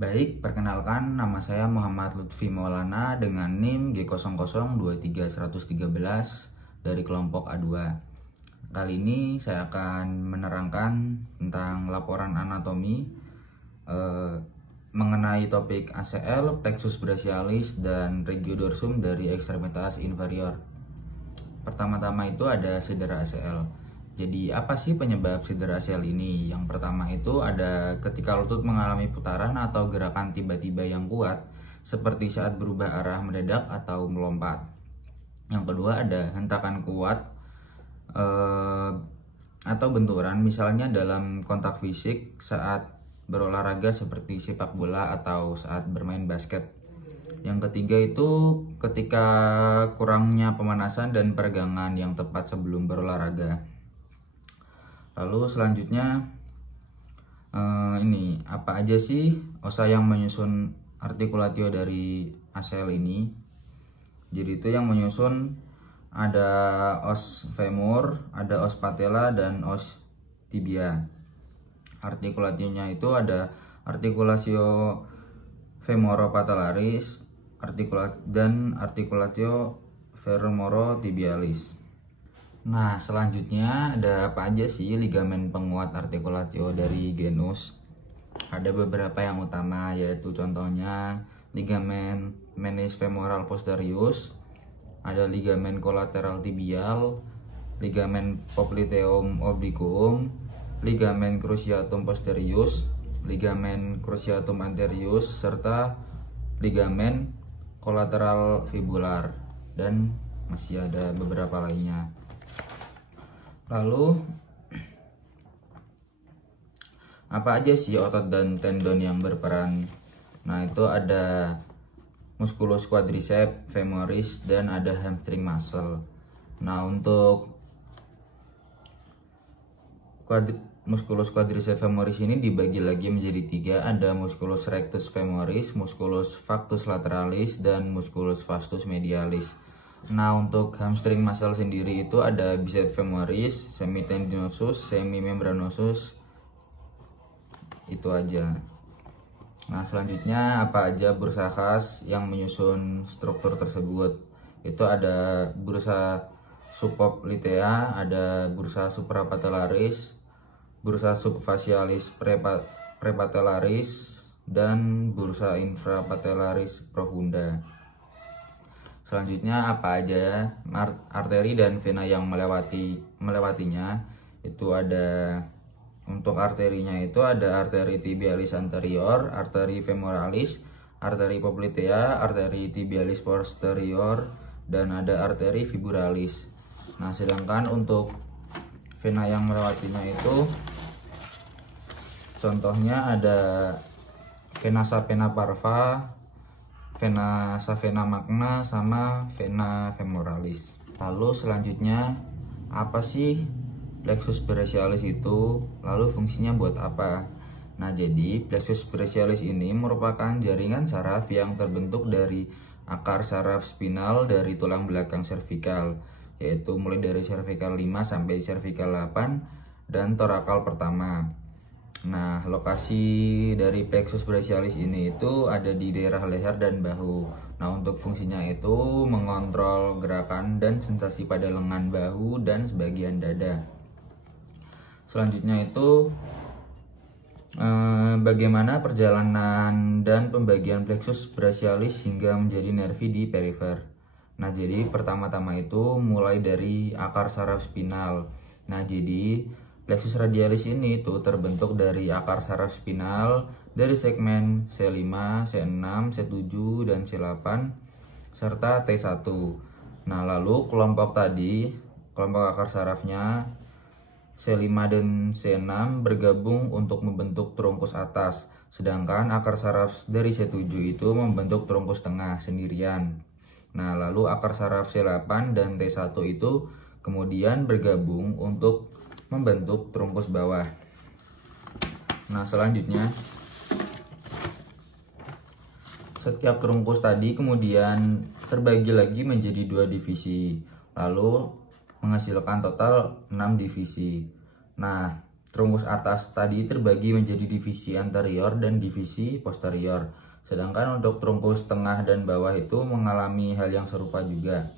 Baik, perkenalkan nama saya Muhammad Lutfi Maulana dengan NIM G00231113 dari kelompok A2. Kali ini saya akan menerangkan tentang laporan anatomi mengenai topik ACL, plexus brachialis, dan regiodorsum dari ekstremitas inferior. Pertama-tama itu ada cedera ACL. Jadi apa sih penyebab cedera ACL ini? Yang pertama itu ada ketika lutut mengalami putaran atau gerakan tiba-tiba yang kuat, seperti saat berubah arah mendadak atau melompat. Yang kedua ada hentakan kuat atau benturan, misalnya dalam kontak fisik saat berolahraga seperti sepak bola atau saat bermain basket. Yang ketiga itu ketika kurangnya pemanasan dan peregangan yang tepat sebelum berolahraga. Lalu selanjutnya ini apa aja sih osa yang menyusun artikulatio dari ACL ini? Jadi itu yang menyusun ada os femur, ada os patella, dan os tibia. Artikulationya itu ada artikulatio femoropatellaris, dan artikulatio femorotibialis. Nah, selanjutnya ada apa aja sih ligamen penguat artikulatio dari genus? Ada beberapa yang utama, yaitu contohnya ligamen menis femoral posterius, ada ligamen collateral tibial, ligamen popliteum obliquum, ligamen cruciatum posterius, ligamen cruciatum anterius, serta ligamen collateral fibular, dan masih ada beberapa lainnya. Lalu apa aja sih otot dan tendon yang berperan? Nah, itu ada musculus quadriceps femoris dan ada hamstring muscle. Nah, untuk musculus quadriceps femoris ini dibagi lagi menjadi tiga, ada musculus rectus femoris, musculus factus lateralis, dan musculus vastus medialis. Nah, untuk hamstring muscle sendiri itu ada biceps femoris, semitendinosus, semimembranosus. Itu aja. Nah, selanjutnya apa aja bursa khas yang menyusun struktur tersebut? Itu ada bursa subpoplitea, ada bursa suprapatellaris, bursa subfacialis prepatellaris, dan bursa infrapatellaris profunda. Selanjutnya apa aja arteri dan vena yang melewatinya? Itu ada, untuk arterinya itu ada arteri tibialis anterior, arteri femoralis, arteri poplitea, arteri tibialis posterior, dan ada arteri fibularis. Nah, sedangkan untuk vena yang melewatinya itu contohnya ada vena sapena parva, vena savena magna, sama vena femoralis. Lalu selanjutnya apa sih plexus brachialis itu? Lalu fungsinya buat apa? Nah, jadi plexus brachialis ini merupakan jaringan saraf yang terbentuk dari akar saraf spinal dari tulang belakang servikal, yaitu mulai dari servikal 5 sampai servikal 8 dan torakal pertama. Nah, lokasi dari plexus brachialis ini itu ada di daerah leher dan bahu. Nah, untuk fungsinya itu mengontrol gerakan dan sensasi pada lengan bahu dan sebagian dada. Selanjutnya itu bagaimana perjalanan dan pembagian plexus brachialis hingga menjadi nervi di perifer. Nah, jadi pertama-tama itu mulai dari akar saraf spinal. Nah, jadi plexus radialis ini tuh terbentuk dari akar saraf spinal dari segmen C5, C6, C7, dan C8 serta T1. Nah, lalu kelompok akar sarafnya C5 dan C6 bergabung untuk membentuk trunkus atas, sedangkan akar saraf dari C7 itu membentuk trunkus tengah sendirian. Nah, lalu akar saraf C8 dan T1 itu kemudian bergabung untuk membentuk trunkus bawah. Nah, selanjutnya setiap trunkus tadi kemudian terbagi lagi menjadi 2 divisi, lalu menghasilkan total 6 divisi. Nah, trunkus atas tadi terbagi menjadi divisi anterior dan divisi posterior. Sedangkan untuk trunkus tengah dan bawah itu mengalami hal yang serupa juga.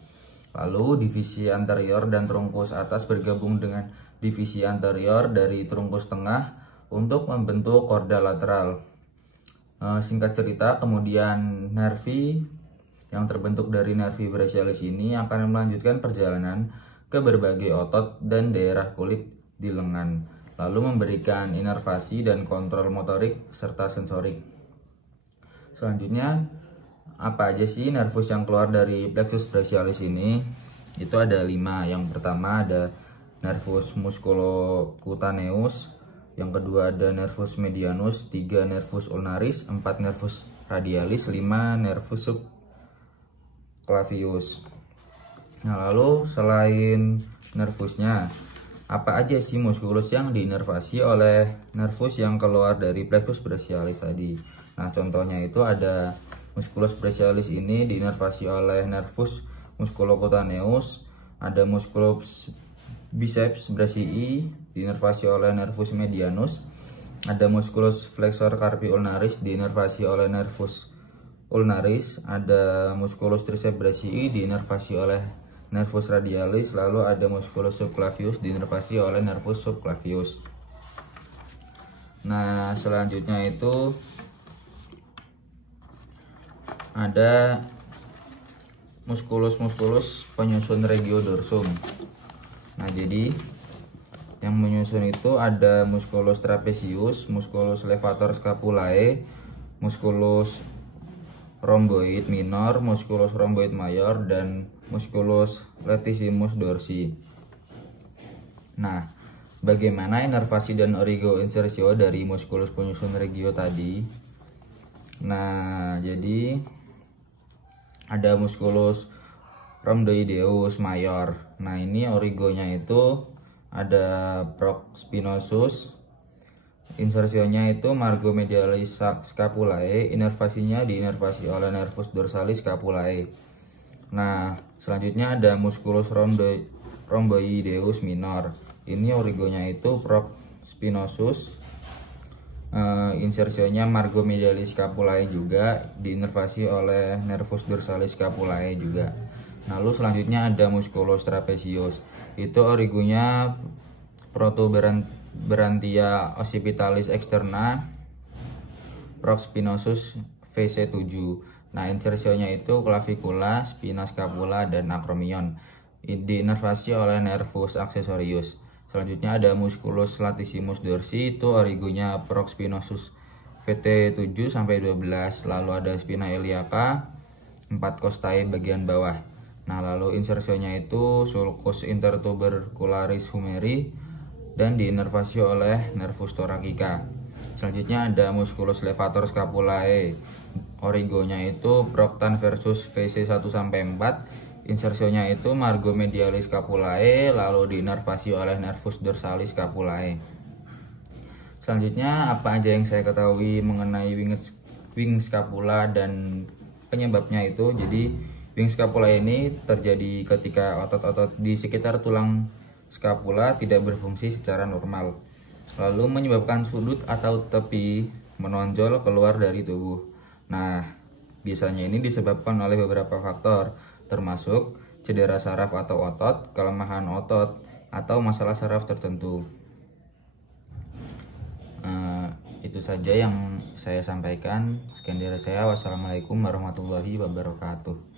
Lalu divisi anterior dan trunkus atas bergabung dengan divisi anterior dari trunkus tengah untuk membentuk korda lateral. Singkat cerita, kemudian nervi yang terbentuk dari nervi brachialis ini akan melanjutkan perjalanan ke berbagai otot dan daerah kulit di lengan, lalu memberikan inervasi dan kontrol motorik serta sensorik. Selanjutnya, apa aja sih nervus yang keluar dari plexus brachialis ini? Itu ada 5. Yang pertama ada nervus musculocutaneus, yang kedua ada nervus medianus, 3 nervus ulnaris, 4 nervus radialis, 5 nervus subclavius. Nah, lalu selain nervusnya, apa aja sih muskulus yang diinervasi oleh nervus yang keluar dari plexus brachialis tadi? Nah, contohnya itu ada musculus brachialis ini diinervasi oleh nervus musculocutaneus, ada musculus biceps brachii diinervasi oleh nervus medianus, ada musculus flexor carpi ulnaris diinervasi oleh nervus ulnaris, ada musculus triceps brachii diinervasi oleh nervus radialis, lalu ada musculus subclavius diinervasi oleh nervus subclavius. Nah, selanjutnya itu ada musculus penyusun regiodorsum. Nah, jadi yang menyusun itu ada musculus trapezius, musculus levator scapulae, musculus rhomboid minor, musculus rhomboid mayor, dan musculus latissimus dorsi. Nah, bagaimana inervasi dan origoinsersio dari musculus penyusun regio tadi? Nah, jadi ada musculus rhomboideus mayor. Nah, ini origonya itu ada prospinosus, insersionya itu margomedialis scapulae, inervasinya diinervasi oleh nervus dorsalis scapulae. Nah, selanjutnya ada musculus rhomboideus minor. Ini origonya itu prospinosus, insersionya margomedialis scapulae juga, diinervasi oleh nervus dorsalis scapulae juga. Lalu selanjutnya ada musculus trapezius. Itu origonya protuberantia occipitalis externa, prospinosus VC7. Nah, insersionya itu clavicula, spina scapula, dan acromion. Diinervasi oleh nervus accessorius. Selanjutnya ada musculus latissimus dorsi, itu origonya prospinosus VT7 sampai 12. Lalu ada spina iliaca, 4 costae bagian bawah. Nah, lalu insersionya itu sulcus intertubercularis humeri dan diinervasi oleh nervus thoracica. Selanjutnya ada musculus levator scapulae. Origonya itu proctan versus VC1 sampai 4. Insersionya itu margomedialis scapulae, lalu diinervasi oleh nervus dorsalis scapulae. Selanjutnya, apa aja yang saya ketahui mengenai wing scapula dan penyebabnya itu? Jadi wing scapula ini terjadi ketika otot-otot di sekitar tulang scapula tidak berfungsi secara normal, lalu menyebabkan sudut atau tepi menonjol keluar dari tubuh. Nah, biasanya ini disebabkan oleh beberapa faktor, termasuk cedera saraf atau otot, kelemahan otot, atau masalah saraf tertentu. Itu saja yang saya sampaikan. Sekian dari saya. Wassalamualaikum warahmatullahi wabarakatuh.